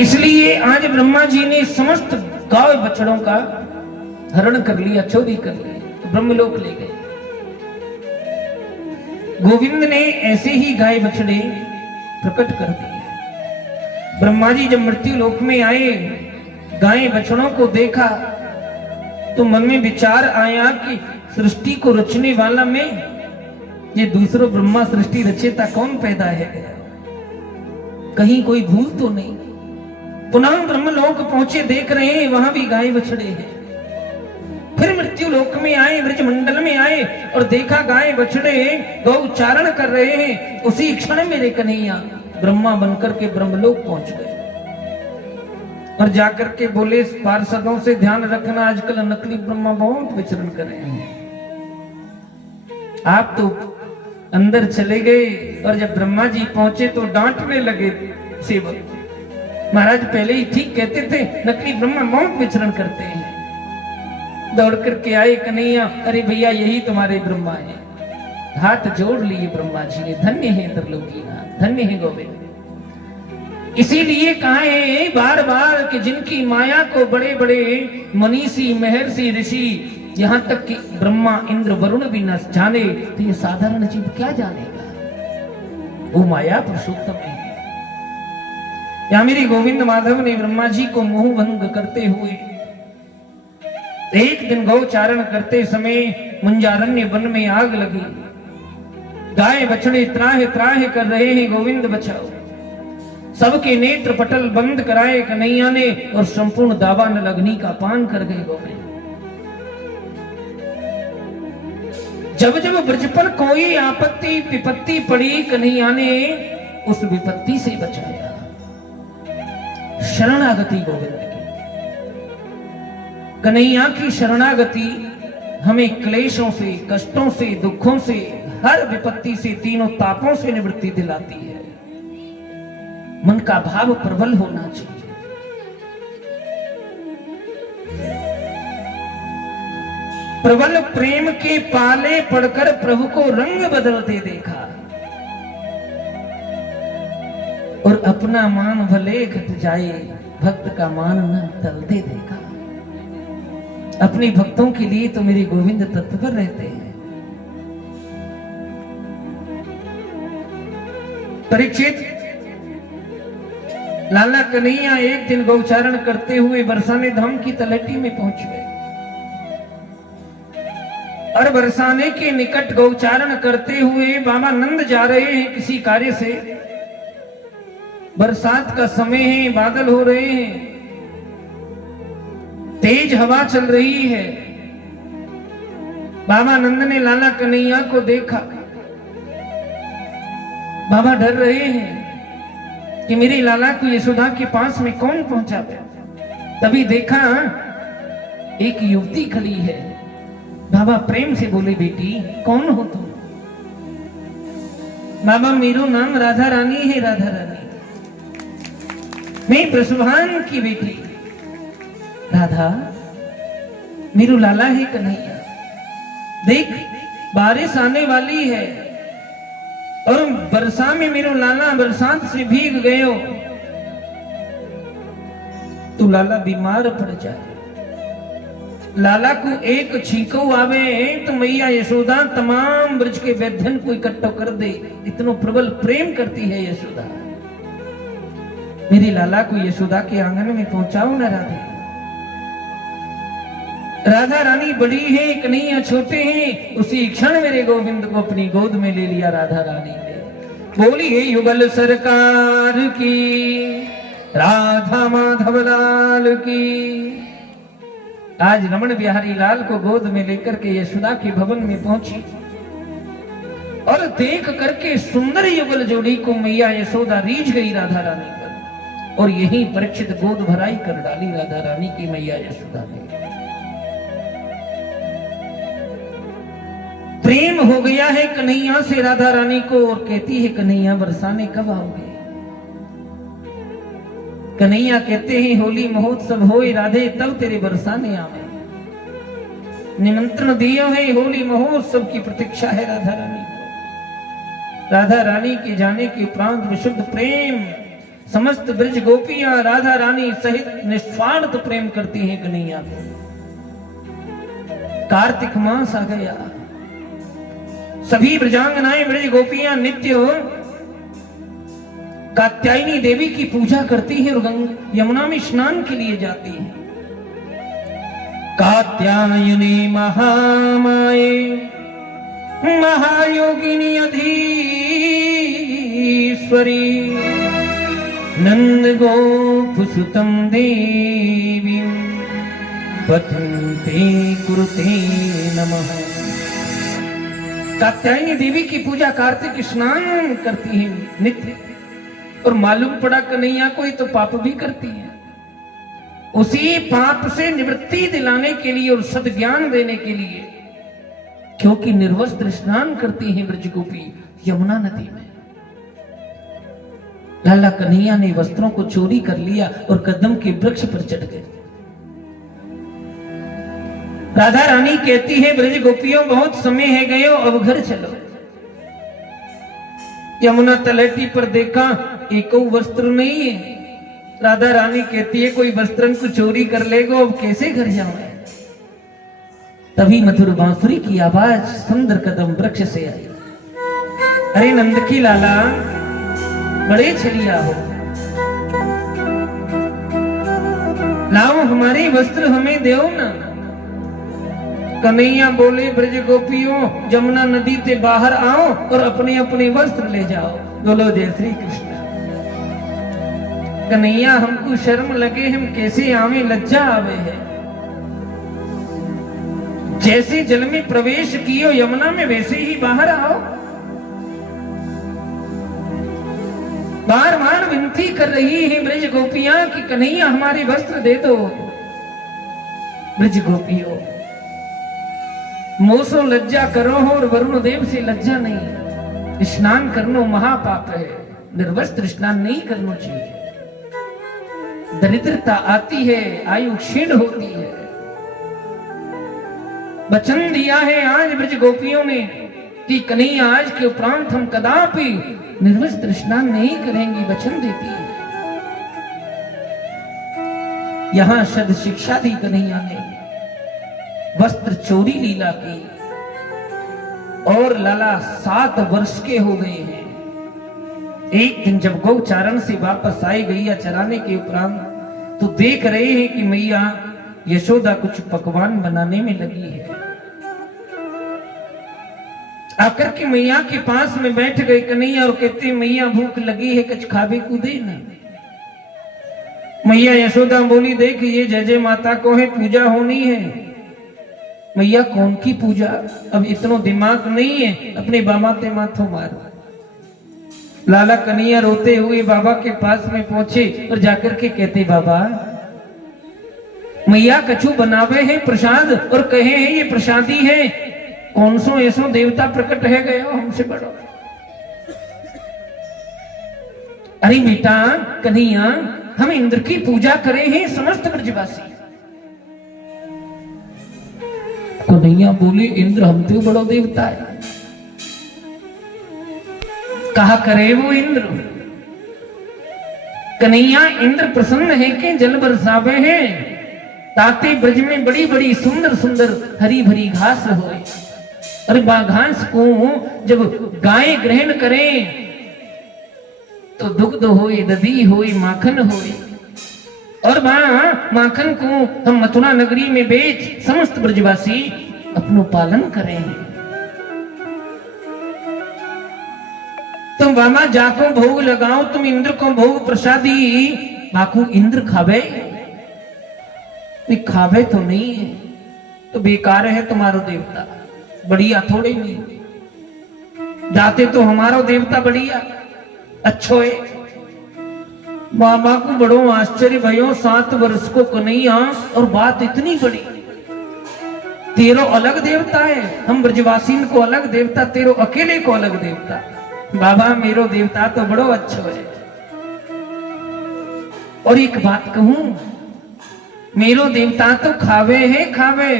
इसलिए आज ब्रह्मा जी ने समस्त गाय बछड़ों का हरण कर लिया, चोरी कर लिया, तो ब्रह्मलोक ले गए। गोविंद ने ऐसे ही गाय बछड़े प्रकट कर दिए। ब्रह्मा जी जब मृत्यु लोक में आए, गाय बछड़ों को देखा तो मन में विचार आया कि सृष्टि को रचने वाला मैं, ये दूसरों ब्रह्मा सृष्टि रचेता कौन पैदा है, कहीं कोई भूल तो नहीं। पुनः ब्रह्मलोक पहुंचे, देख रहे हैं वहां भी गाय बछड़े हैं। फिर मृत्यु लोक में आए, ब्रज मंडल में आए और देखा गाय बछड़े गौ उच्चारण कर रहे हैं। उसी क्षण मेरे कन्हैया ब्रह्मा बनकर के ब्रह्मलोक पहुंच गए और जाकर के बोले पार्षदों से ध्यान रखना, आजकल नकली ब्रह्मा बहुत विचरण कर रहे हैं। आप तो अंदर चले गए और जब ब्रह्मा जी पहुंचे तो डांटने लगे सेवक, महाराज पहले ही ठीक कहते थे नकली ब्रह्मा बहुत विचरण करते हैं। दौड़ करके आए कन्हैया, अरे भैया यही तुम्हारे ब्रह्मा है। हाथ जोड़ लिए ब्रह्मा जी ने, धन्य है त्रिलोकीनाथ, धन्य है गोविंद। इसीलिए कहा है बार बार कि जिनकी माया को बड़े बड़े मनीषी महर्षि ऋषि, यहां तक कि ब्रह्मा इंद्र वरुण भी न जाने, तो ये साधारण जीव क्या जानेगा, वो माया पुरुषोत्तम है। या मेरे गोविंद माधव ने ब्रह्मा जी को मोह भंग करते हुए एक दिन गौचारण करते समय मुंजारण्य वन में आग लगी। गाय बछड़े त्राह त्राह कर रहे हैं, गोविंद बचाओ। सबके नेत्र पटल बंद कराए कन्हैया ने और संपूर्ण दावानल अग्नि का पान कर गए गोविंद। जब जब ब्रज पर कोई आपत्ति विपत्ति पड़ी, कन्हैया ने उस विपत्ति से बचाया। शरणागति गोविंद की, कन्हैया की शरणागति हमें क्लेशों से, कष्टों से, दुखों से, हर विपत्ति से, तीनों तापों से निवृत्ति दिलाती है। मन का भाव प्रबल होना चाहिए। प्रबल प्रेम के पाले पड़कर प्रभु को रंग बदलते देखा और अपना मान भले घट जाए, भक्त का मान न टलते देखा। अपने भक्तों के लिए तो मेरे गोविंद तत्पर रहते हैं। परीक्षित लाला कन्हैया एक दिन गौचारण करते हुए बरसाने धाम की तलहटी में पहुंच गए और बरसाने के निकट गौचारण करते हुए बाबा नंद जा रहे हैं किसी कार्य से। बरसात का समय है, बादल हो रहे हैं, तेज हवा चल रही है। बाबा नंद ने लाला कन्हैया को देखा। बाबा डर रहे हैं कि मेरे लाला को यशोदा के पास में कौन पहुंचा दे। तभी देखा एक युवती खड़ी है। बाबा प्रेम से बोले, बेटी कौन हो तुम? बाबा मेरो नाम राधा रानी है, राधा रानी, मैं ब्रजभान की बेटी। राधा मेरो लाला है कन्हैया, देख बारिश आने वाली है और बरसा में मेरो लाला बरसात से भीग गए हो तो लाला बीमार पड़ जाए। लाला को एक छींको आवे तो मैया यशोदा तमाम ब्रज के वैद्यन को इकट्ठा कर दे। इतनो प्रबल प्रेम करती है यशोदा। मेरी लाला को यशोदा के आंगन में पहुंचाओ ना राधे। राधा रानी बड़ी है, कन्हैया छोटे हैं। उसी क्षण मेरे गोविंद को अपनी गोद में ले लिया राधा रानी ने। बोली है युगल सरकार की, राधा माधव लाल की। आज रमण बिहारी लाल को गोद में लेकर के यशोदा के भवन में पहुंची और देख करके सुंदर युगल जोड़ी को मैया यशोदा रीझ गई राधा रानी पर और यही परीक्षित गोद भराई कर डाली राधा रानी की मैया यशोदा ने। प्रेम हो गया है कन्हैया से राधा रानी को और कहती है कन्हैया बरसाने कब आओगे? कन्हैया कहते हैं होली महोत्सव होए राधे तब तेरे बरसाने आवे। निमंत्रण दियो है, होली महोत्सव की प्रतीक्षा है राधा रानी को। राधा रानी के जाने के उपरांत विशुद्ध प्रेम समस्त समस्त ब्रज गोपियां राधा रानी सहित निस्वार्थ प्रेम करती हैं कन्हैया को। कार्तिक मास आ गया, सभी ब्रजांगनाएं ब्रज गोपियां नित्य कात्यायनी देवी की पूजा करती है और यमुना में स्नान के लिए जाती है। कात्यायनी महामाये महायोगिनी अधीश्वरी नंद गोप सुतम देवी पतंते कुरुते नमः। कात्यायनी देवी की पूजा कार्तिक स्नान करती है नित्य, और मालूम पड़ा कन्हैया कोई तो पाप भी करती है। उसी पाप से निवृत्ति दिलाने के लिए और सद्ज्ञान देने के लिए, क्योंकि निर्वस्त्र स्नान करती हैं ब्रज गोपी यमुना नदी में। लाला कन्हैया ने वस्त्रों को चोरी कर लिया और कदम के वृक्ष पर चढ़ गए। राधा रानी कहती है ब्रज गोपियों बहुत समय है गयो, अब घर चलो। यमुना तलहटी पर देखा एको वस्त्र नहीं है। राधा रानी कहती है कोई वस्त्रन को चोरी कर लेगा, अब कैसे घर जाऊं। तभी मधुर बांसुरी की आवाज सुंदर कदम वृक्ष से आई। अरे नंद की लाला बड़े छलिया हो, लाओ हमारे वस्त्र हमें दो ना। कन्हैया बोले ब्रज गोपियों यमुना नदी से बाहर आओ और अपने अपने वस्त्र ले जाओ। बोलो जय श्री कृष्ण। कन्हैया हमको शर्म लगे, हम कैसे आवे, लज्जा आवे है। जैसे जल में प्रवेश कियो यमुना में वैसे ही बाहर आओ। बार बार विनती कर रही है ब्रज गोपियां कि कन्हैया हमारे वस्त्र दे दो। ब्रज गोपियों मोसो लज्जा करो हो और वरुण देव से लज्जा नहीं। स्नान करना महापाप है, निर्वस्त्र स्नान नहीं करना चाहिए। दरिद्रता आती है, आयु क्षीण होती है। वचन दिया है आज ब्रज गोपियों ने कि कन्हैया आज के उपरांत हम कदापि निर्वस्त्र स्नान नहीं करेंगी, वचन देती है। यहां शब्द शिक्षा दी कन्हैया ने, वस्त्र चोरी लीला की, और लाला 7 वर्ष के हो गए हैं। एक दिन जब गौ चारण से वापस आई गैया चराने के उपरांत, तो देख रहे हैं कि मैया यशोदा कुछ पकवान बनाने में लगी है। आकर के मैया के पास में बैठ गए कन्हैया और कहते मैया भूख लगी है, कुछ खावे को दे ना। मैया यशोदा बोली देख ये जय जय माता को है, पूजा होनी है। मैया कौन की पूजा, अब इतना दिमाग नहीं है, अपने बाबा ते माथो मारो। लाला कन्हैया रोते हुए बाबा के पास में पहुंचे और जाकर के कहते बाबा मैया कछु बनावे है प्रसाद और कहे हैं ये प्रसादी है, कौन सो ऐसो देवता प्रकट है गए हमसे बड़ो। अरे बेटा कन्हैया हम इंद्र की पूजा करे हैं समस्त ब्रजवासी। कन्हैया बोले इंद्र हम तो बड़ो देवता है, कहा करे वो इंद्र। कन्हैया इंद्र प्रसन्न है कि जल बरसावे है, ताते ब्रज में बड़ी बड़ी सुंदर सुंदर हरी भरी घास हो। अरे घास को जब गाय ग्रहण करें तो दुग्ध होए, दधी होए, माखन होए, और माखन को हम मथुरा नगरी में बेच समस्त ब्रजवासी अपनो पालन करें। तुम बाबा जाको भोग लगाओ, तुम इंद्र को भोग प्रसादी बाकू इंद्र खावे, खावे तो नहीं है तो बेकार है तुम्हारो देवता, बढ़िया थोड़े नहीं जाते तो हमारो देवता बढ़िया अच्छो है। बाबा को बड़ो आश्चर्य भयो, 7 वर्ष को कन्हैया और बात इतनी बड़ी। तेरो अलग देवता है, हम ब्रजवासी को अलग देवता, तेरो अकेले को अलग देवता। बाबा मेरो देवता तो बड़ो अच्छो है। और एक बात कहूं, मेरो देवता तो खावे है खावे,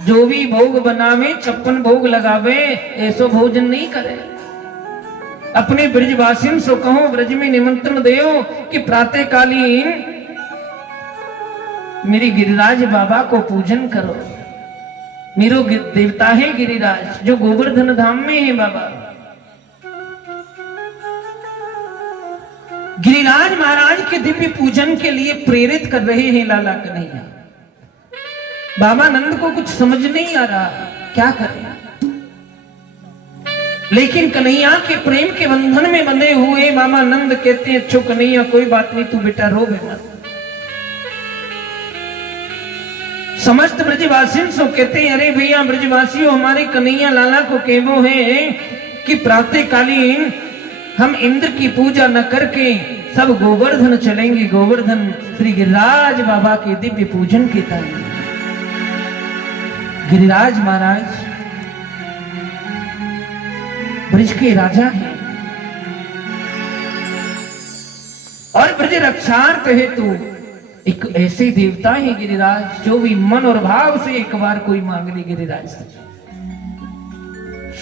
जो भी भोग बनावे 56 भोग लगावे, ऐसो भोजन नहीं करे। अपने ब्रजवासियों से कहो ब्रज में निमंत्रण देओ कि प्रातः कालीन मेरी गिरिराज बाबा को पूजन करो। मेरो देवता है गिरिराज जो गोवर्धन धाम में है बाबा। गिरिराज महाराज के दिव्य पूजन के लिए प्रेरित कर रहे हैं लाला कन्हैया। बाबा नंद को कुछ समझ नहीं आ रहा क्या करें, लेकिन कन्हैया के प्रेम के बंधन में बंधे हुए बाबा नंद कहते हैं अच्छो कन्हैया कोई बात नहीं, तू बेटा रो मत। समस्त ब्रजवासियों से कहते हैं अरे भैया ब्रजवासियों हमारे कन्हैया लाला को कहवो है कि प्रातः कालीन हम इंद्र की पूजा न करके सब गोवर्धन चलेंगे, गोवर्धन श्री गिरिराज बाबा के दिव्य पूजन के टाइम। गिरिराज महाराज ब्रज के राजा हैं और ब्रज रक्षार्थ हेतु एक ऐसे देवता है गिरिराज जो भी मन और भाव से एक बार कोई मांग ले गिरिराज से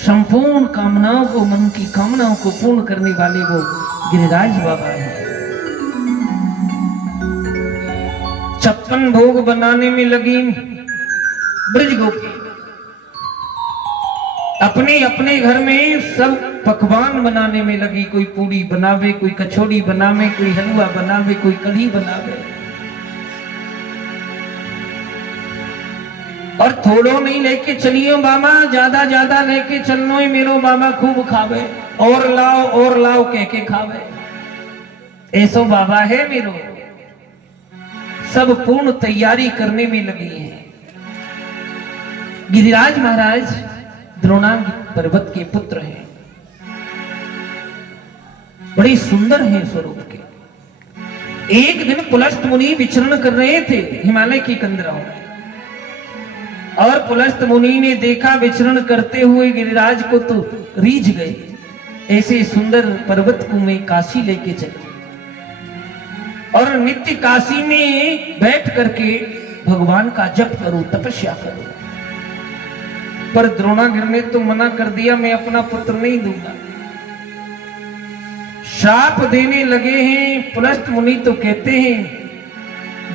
संपूर्ण कामनाओं को, मन की कामनाओं को पूर्ण करने वाले वो गिरिराज बाबा है। 56 भोग बनाने में लगी ब्रज गोपी, अपने अपने घर में सब पकवान बनाने में लगी। कोई पूड़ी बनावे, कोई कचौड़ी बनावे, कोई हलवा बनावे, कोई कढ़ी बनावे। और थोड़ो नहीं लेके चलियो बाबा, ज्यादा ज्यादा लेके चलनो ही मेरो बाबा खूब खावे, और लाओ कह के खावे। ऐसो बाबा है मेरो। सब पूर्ण तैयारी करने में लगी है। गिरिराज महाराज द्रोणांग पर्वत के पुत्र हैं, बड़े सुंदर हैं स्वरूप के। एक दिन पुलस्त मुनि विचरण कर रहे थे हिमालय की कंदराओं में, और पुलस्त मुनि ने देखा विचरण करते हुए गिरिराज को तो रीझ गए। ऐसे सुंदर पर्वत को मैं काशी लेके चले और नित्य काशी में बैठ करके भगवान का जप करूं, तपस्या करूं। पर द्रोणागिर ने तो मना कर दिया, मैं अपना पुत्र नहीं दूंगा। शाप देने लगे हैं। पुलस्त मुनि तो कहते हैं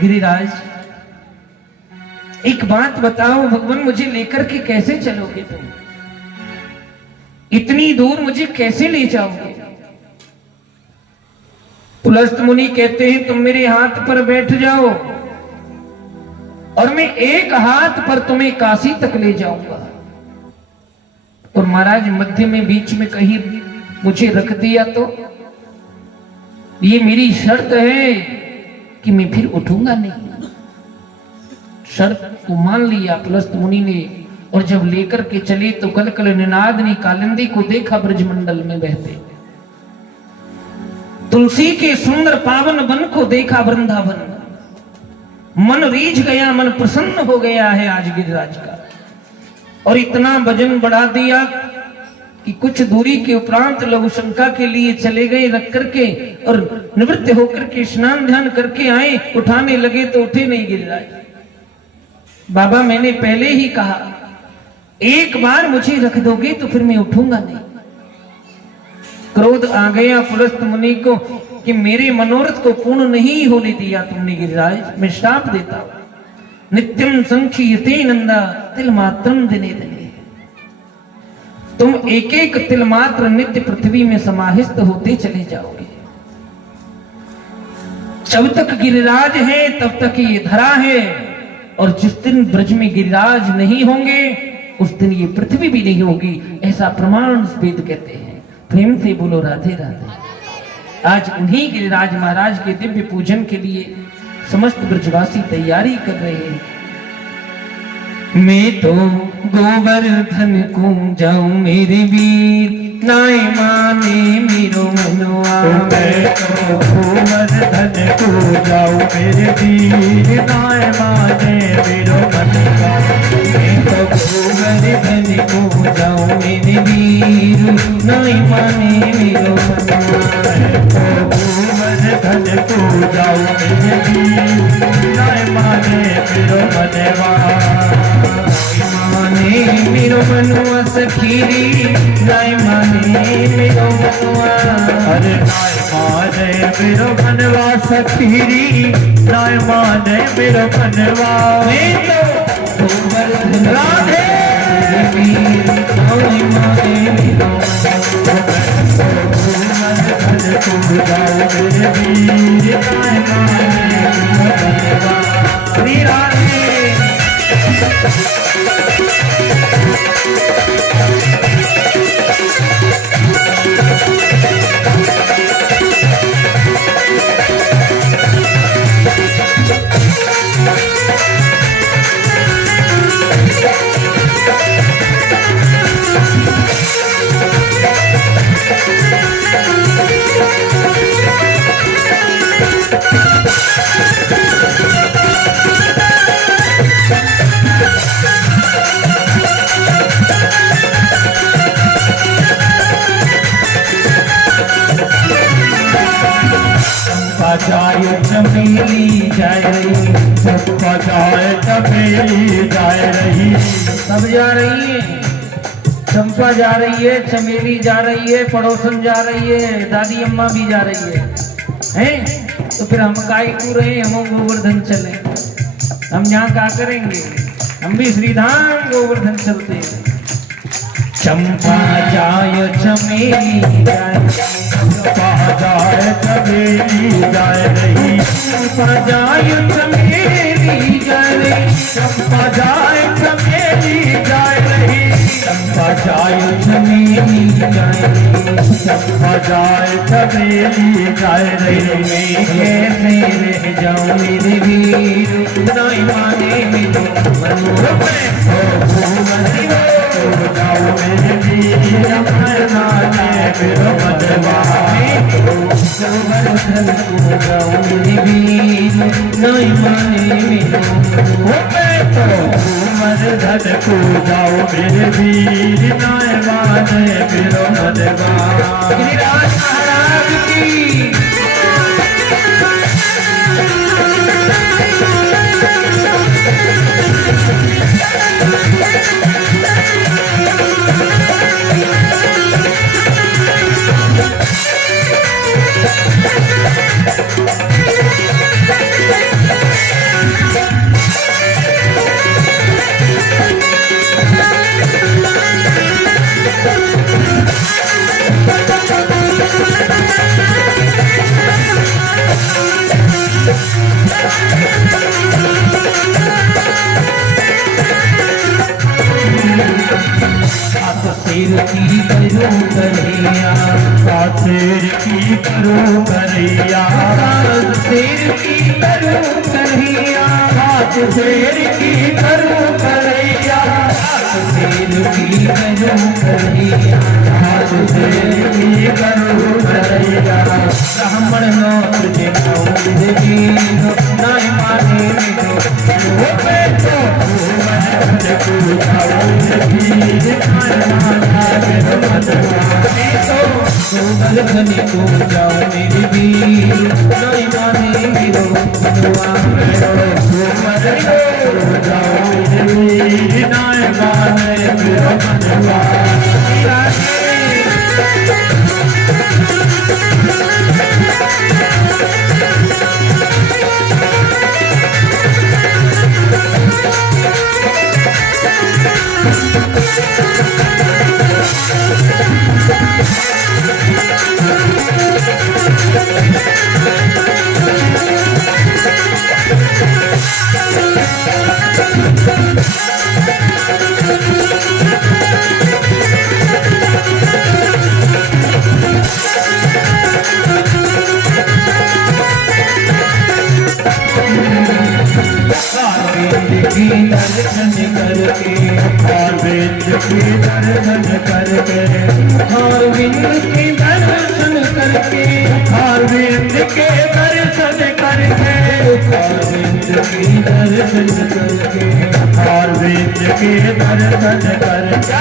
गिरिराज एक बात बताओ भगवान, मुझे लेकर के कैसे चलोगे तुम? इतनी दूर मुझे कैसे ले जाओगे? पुलस्त मुनि कहते हैं तुम मेरे हाथ पर बैठ जाओ और मैं एक हाथ पर तुम्हें काशी तक ले जाऊंगा। और महाराज मध्य में बीच में कहीं मुझे रख दिया तो ये मेरी शर्त है कि मैं फिर उठूंगा नहीं। शर्त को मान लिया पुलस्त मुनि ने, और जब लेकर के चले तो कल कल निनादनी कालिंदी को देखा ब्रजमंडल में बहते। तुलसी के सुंदर पावन वन को देखा वृंदावन। मन रीझ गया, मन प्रसन्न हो गया है आज गिरिराज का। और इतना वजन बढ़ा दिया कि कुछ दूरी के उपरांत लघु शंका के लिए चले गए रख करके, और निवृत्त होकर के स्नान ध्यान करके आए। उठाने लगे तो उठे नहीं गिरिराज। बाबा मैंने पहले ही कहा एक बार मुझे रख दोगे तो फिर मैं उठूंगा नहीं। क्रोध आ गया पुलस्त मुनि को कि मेरे मनोरथ को पूर्ण नहीं होने दिया तुमने गिरिराज, मैं श्राप देता हूं। नित्यम संख्यते नंदा तिल मात्रम दिने दिने। तुम एक एक तिल मात्र नित्य पृथ्वी में समाहित होते चले जाओगे। जब तक गिरिराज है तब तक ये धरा है, और जिस दिन ब्रज में गिरिराज नहीं होंगे उस दिन ये पृथ्वी भी नहीं होगी, ऐसा प्रमाण वेद कहते हैं। प्रेम से बोलो राधे राधे। आज उन्हीं गिरिराज महाराज के दिव्य पूजन के लिए समस्त ब्रजवासी तैयारी कर रहे हैं। मैं तो गोवर्धन को जाऊं मेरे वीर, नाय माने मेरो मनवा। मैं तो गोवर्धन को जाऊं मेरे वीर, नाय माने मेरो मनवा। मैं तो गोवर्धन को जाऊं मेरे वीर, नाय माने मेरो मनवा। गोवर्धन को जाऊं मेरे वीर, नाय माने मेरो मनवा। माने मेरो मनुआ सखीरी नाय माने मेरो मनुआ। अरे नाय माने मेरो मनवा सखीरी नाय माने मेरो मनवा। मैं तो गोवर्धन राधे वीर नाय माने मेरो श्री राधे। जाए चमेली जाए रही, सबका जाए चमेली जाए रही। सब जा रही है, चंपा जा रही है, चमेली जा रही है, पड़ोसन जा रही है, दादी अम्मा भी जा रही है, हैं? तो फिर हम काय क्यों रहे, हम गोवर्धन चले। हम यहाँ क्या करेंगे, हम भी श्रीधाम गोवर्धन चलते हैं। चंपा जाय चमेली जाए, चंपा जाए चमेली जाए रही, चंपा जाय चमेली जाए रही, चंपा जाए चमेली जाए रही, चंपा जाय चमेली जाए रही, चंपा जाए चमेली जाए रही। मैं कैसे रह जाऊं मेरे वीर नाय माने मेरो मनुआ। जाओ मेरे वीर नाय माने मेरो मनवा। गोवर्धन को जाऊं मेरे वीर नाय माने मेरो गोवर्धन को जाओ मेरे वीर नाय माने मेरो मनवा। गिरिराज महाराज की शेर की करो करैया, शेर की करो करैया, शेर की करो करैया, शेर की करो करैया, शेर की करो करैया, शेर की करो करैया। ब्राह्मण नाथ देखो वीर नाय माने मेरो गोवर्धन को जाओ मेरे वीर नाय माने मेरो मनुआ। जाओ मेरे वीर नाय माने मेरो मनवा। दर्शन करके अरविंद के दर्शन करके अरविंद के दर्शन करके अरविंद के दर्शन करके अरविंद के दर्शन करके अरविंद के दर्शन करके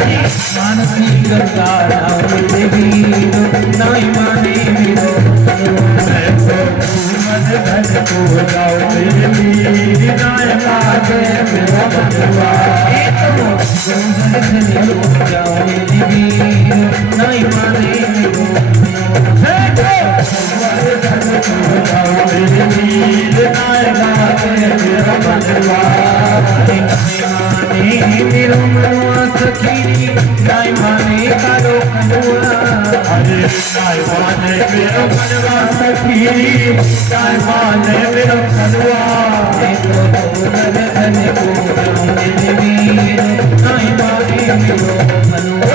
मानसी गंगा नाम वीर नाय माने मेरो धन को जाओ मेरे वीर नाय माने मेरो मनवा। नहीं माने मेरो मनवा सखी नाय माने कारो कनुआ अरे नाय माने मेरो मनवा सखी नाय माने मेरो कनुआ देखो बोलर धन को जाऊंगे वीर नाय माने मेरो कनुआ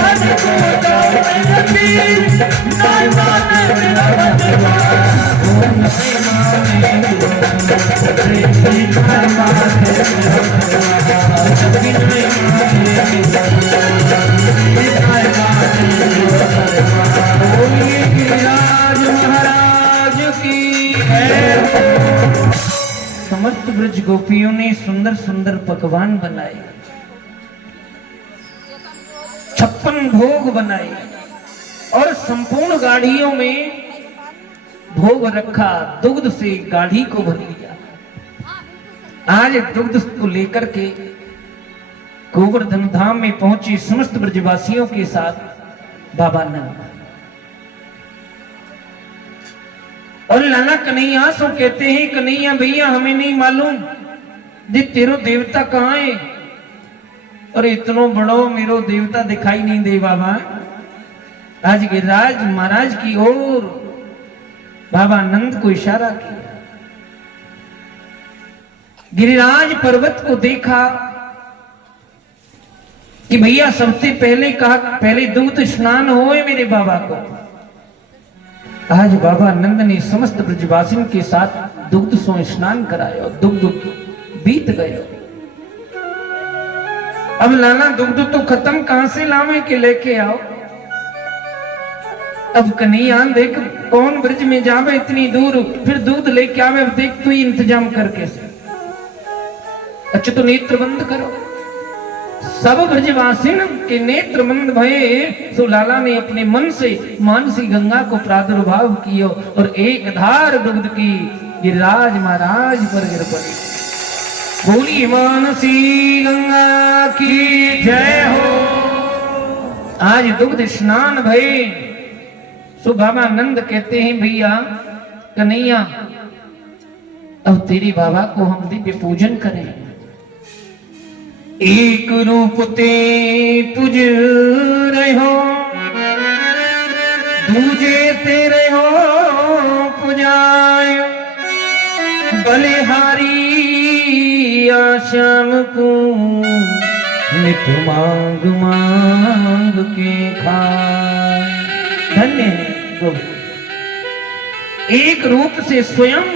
धन को जाऊंगे वीर नाय माने मेरो कनुआ नाय माने महाराज की समस्त ब्रज गोपियों ने सुंदर सुंदर पकवान बनाए, 56 भोग बनाए और संपूर्ण गाड़ियों में भोग रखा, दुग्ध से गाड़ी को भर लिया। आज दुग्ध को लेकर के गोवर्धन धाम में पहुंचे समस्त ब्रजवासियों के साथ बाबा नंद और लाला कन्हैया सो कहते हैं कन्हैया भैया हमें नहीं मालूम जी तेरो देवता कहाँ है, और इतनो बड़ो मेरो देवता दिखाई नहीं दे बाबा। आज गिरिराज महाराज की ओर बाबा नंद को इशारा किया, गिरिराज पर्वत को देखा कि भैया सबसे पहले कहा पहले दुग्ध स्नान होए मेरे बाबा को। आज बाबा नंद ने समस्त ब्रजवासियों के साथ दुग्ध सो स्नान कराया, दुग्ध बीत गए। अब लाला दुग्ध तो खत्म, कहां से लावे के लेके आओ। अब कन्हैया देख कौन ब्रज में जावे इतनी दूर फिर दूध लेके आवे, अब देख तू ही इंतजाम करके से। अच्छा तो नेत्र बंद करो। सब ब्रजवासी के नेत्र बंद भये, सो लाला ने अपने मन से मानसी गंगा को प्रादुर्भाव किया और एक धार दुग्ध की गिरिराज महाराज पर गिर पड़ी। बोली मानसी गंगा की जय हो। आज दुग्ध स्नान भये, सो बाबा नंद कहते हैं भैया कन्हैया अब तेरे बाबा को हम दिव्य पूजन करें। एक रूप ते तुझ रहो, दूजे तेरे हो पुजाय, बलिहारी आश्याम को नित मांग मांग के खाए। धन्य है प्रभु, एक रूप से स्वयं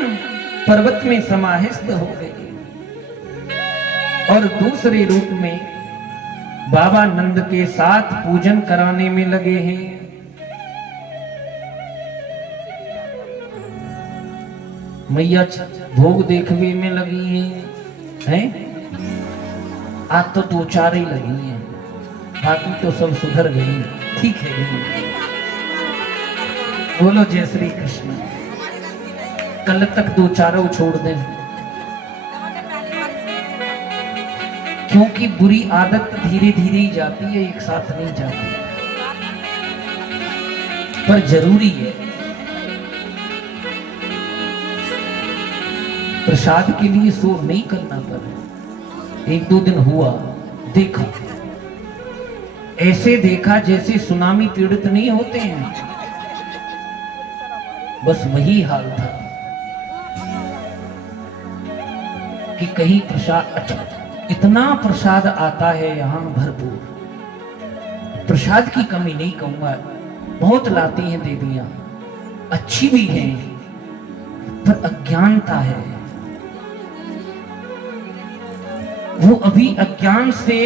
पर्वत में समाहित हो गई और दूसरे रूप में बाबा नंद के साथ पूजन कराने में लगे हैं। मैया भोग देखने में लगी हैं? आज तो 2-4 ही लगी हैं, बाकी तो सब सुधर गई। ठीक है, बोलो जय श्री कृष्ण। कल तक 2-4 छोड़ दें, क्योंकि बुरी आदत धीरे धीरे ही जाती है, एक साथ नहीं जाती, पर जरूरी है। प्रसाद के लिए शोर नहीं करना पड़े। 1-2 दिन हुआ, देखा, ऐसे देखा जैसे सुनामी पीड़ित नहीं होते हैं, बस वही हाल था कि कहीं प्रसाद, अच्छा इतना प्रसाद आता है यहाँ भरपूर, प्रसाद की कमी नहीं कहूंगा, बहुत लाती हैं देवियां, अच्छी भी हैं, पर अज्ञानता है। वो अभी अज्ञान से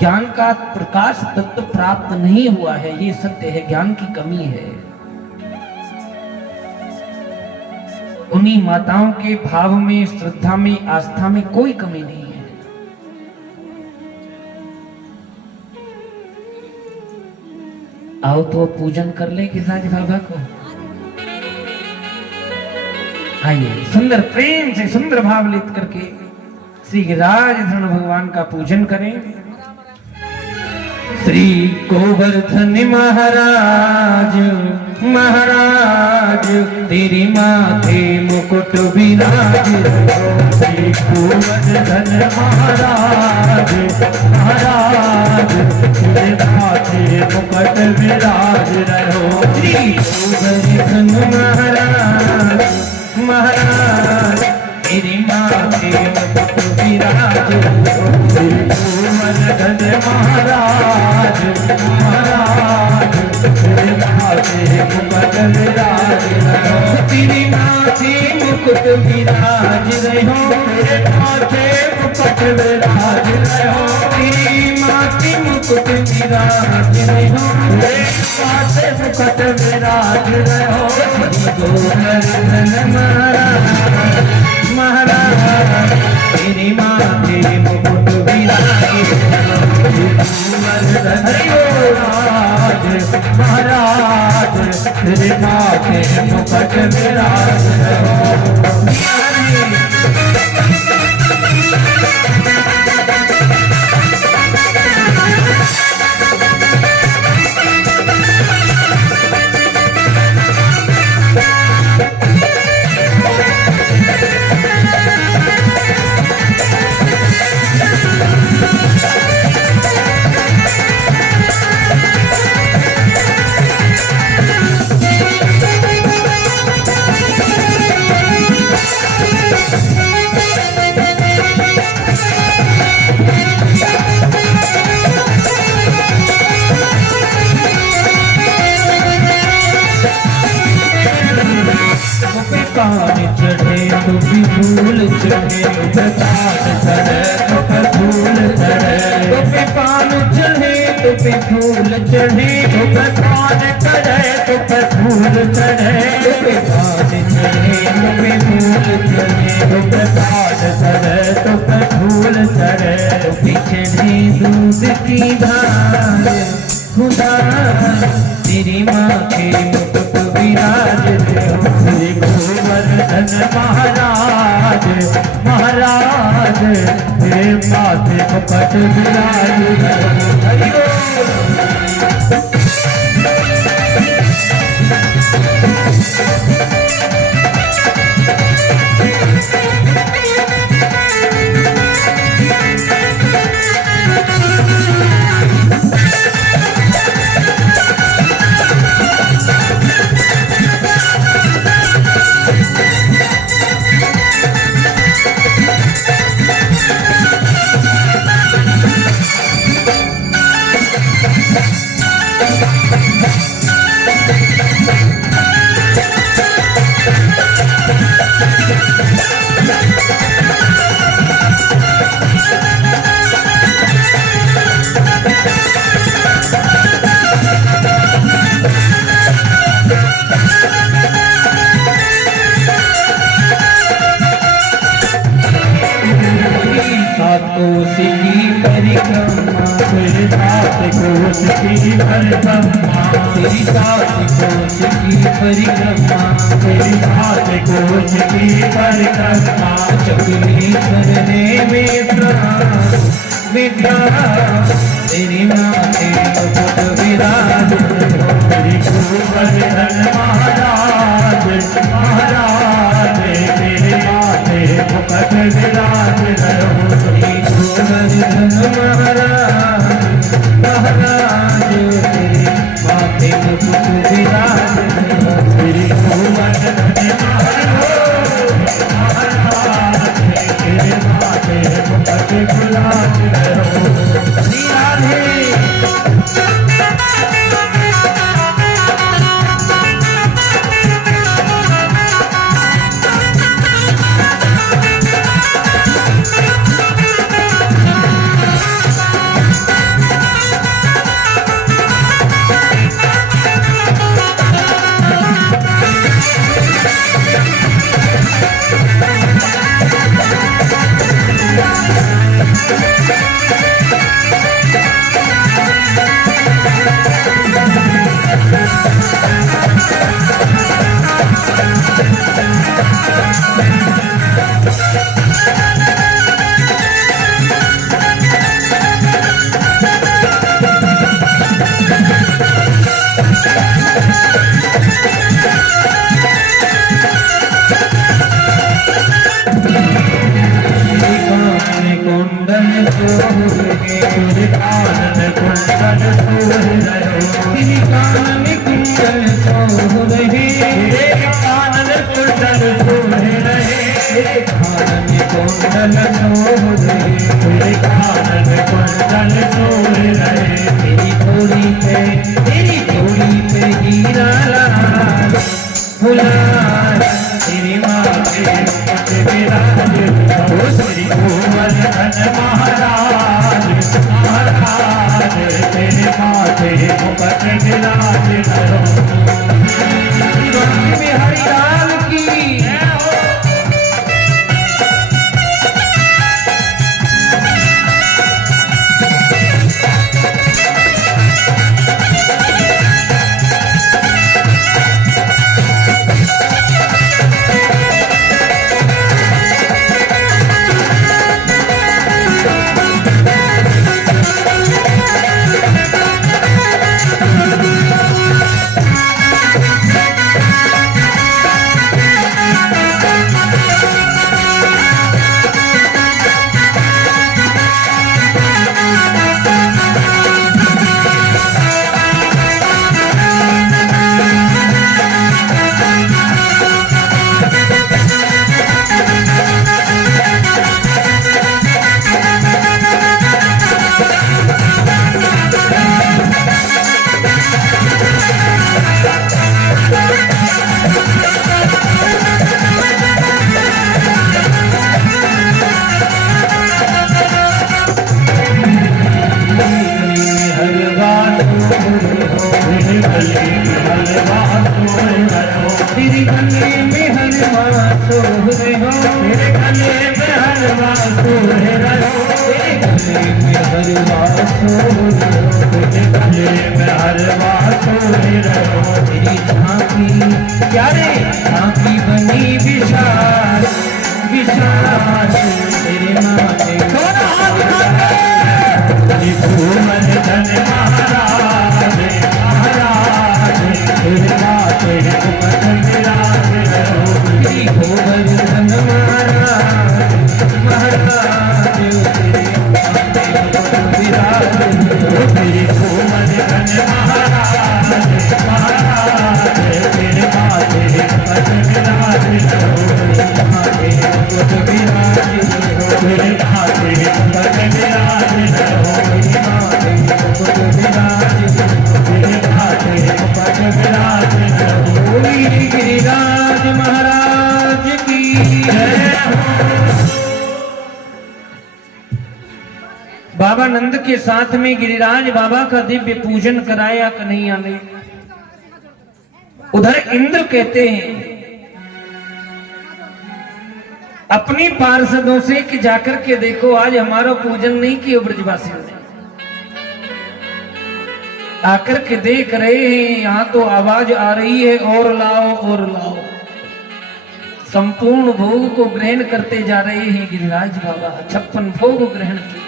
ज्ञान का प्रकाश तत्व प्राप्त नहीं हुआ है, ये सत्य है, ज्ञान की कमी है। उन्हीं माताओं के भाव में, श्रद्धा में, आस्था में कोई कमी नहीं है। आओ तो पूजन कर ले गिरिराज बाबा को। आइए सुंदर प्रेम से सुंदर भाव लेकर के श्री राजधन भगवान का पूजन करें। श्री गोवर्धन महाराज महाराज तेरे माथे मुकुट विराज रहो। श्री गोवर्धन महाराज महाराज तेरे माथे मुकुट विराज रहो। श्री गोवर्धन महाराज महाराज तेरे माथे मुकुट विराज रहो। श्री गोवर्धन महाराज महाराज तेरे माथे मुकुट विराज रहो। तेरे माथे मुकुट विराज रहो। तेरे माथे मुकुट विराज रहो। तेरे माथे मुकुट विराज रहो। तेरे माथे मुकुट विराज रहो। गोवर्धन महाराज महाराज तेरे माथे मुकुट विराज रहो। गोवर्धन महाराज महाराज तेरे माथे मुकुट विराज रहो। पान चढ़े तो भी फूल चढ़े। प्रताप चढ़े तो पे फूल चढ़े। तो पे पान चढ़े तो पे फूल चढ़े। तो पे पान चढ़े तो पे फूल चढ़े। तो पे पान चढ़े तो पे फूल चढ़े। तो पे पान चढ़े तो पे फूल चढ़े। तो पे चढ़े दूध की धार खुदा तेरी माथे मुकुट विराज रहो। श्री गोवर्धन महाराज महाराज तेरे माथे मुकुट विराज रहो। हरि बोल। कोष की परिक्रमा तेरे साथ कोष की परिक्रमा तेरी सात कोष की परिक्रमा तेरी साथ कोष की परिक्रमा चक्रेश्वर ने में प्राण बेटा तेरी माथे मुकुट विराज श्री गोवर्धन महाराज महाराज तेरे माथे मुकुट विराज रहो। श्री गोवर्धन महाराज महाराज तेरे माथे मुकुट विराज श्री गोवर्धन महाराज महाराज तेरे माथे मुकुट विराज रहो। श्री राधे कुंडल सोहे रहे, तेरे कानन कुंडल सोहे, तेरे कानन कुंडल सोहे रहे, तेरी डोरी पे हीरा लाल फुलार, तेरी माथे मुकुट विराज, ओ श्री गोवर्धन महाराज, महाराज तेरे माथे मुकुट विराज करो। में हरिलाल की तेरी गले में हलवा सोहे हो, तेरे गले में हलवा सोहे रहो, तेरे गले में हलवा सोहे हो, तेरे गले में हलवा सोहे रहो, तेरी झांकी क्या रे झांकी बनी विशाल विशाल, तेरे माथे भूमन धन महाराज, महाराज तेरे माथे मुकुट विराज करो। तेरी गोवर्धन महाराज महाराज, तेरे माथे मुकुट विराज करो। तेरी भूमन धन महाराज, महाराज तेरे माथे मुकुट विराज करो। तेरे माथे मुकुट विराज करो, तेरे माथे मुकुट विराज करो, तेरे माथे मुकुट विराज करो, तेरे माथे मुकुट विराज करो। बोली गिरिराज महाराज की जय हो। बाबा नंद के साथ में गिरिराज बाबा का दिव्य पूजन कराया कन्हैया ने। उधर इंद्र कहते हैं अपनी पार्षदों से कि जाकर के देखो आज हमारा पूजन नहीं किया ब्रजवासियों ने। आकर के देख रहे हैं यहाँ तो आवाज आ रही है और लाओ और लाओ। संपूर्ण भोग को ग्रहण करते जा रहे हैं गिरिराज बाबा। 56 भोग ग्रहण किए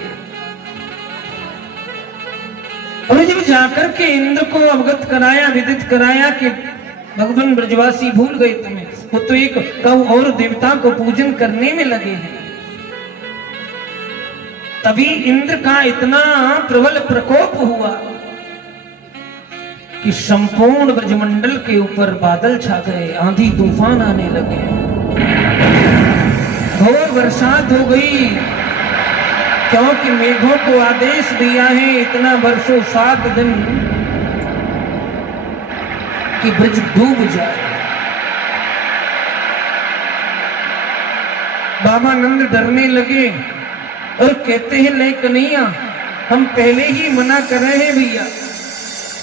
और जब जाकर के इंद्र को अवगत कराया, विदित कराया कि भगवान ब्रजवासी भूल गए तुम्हें, वो तो एक कौ और देवता को पूजन करने में लगे हैं। तभी इंद्र का इतना प्रबल प्रकोप हुआ कि संपूर्ण ब्रजमंडल के ऊपर बादल छा गए, आंधी तूफान आने लगे, घोर बरसात हो गई। क्योंकि मेघों को आदेश दिया है इतना वर्षों 7 दिन कि ब्रज डूब जाए। बाबा नंद डरने लगे और कहते हैं ले कन्हैया हम पहले ही मना कर रहे हैं भैया,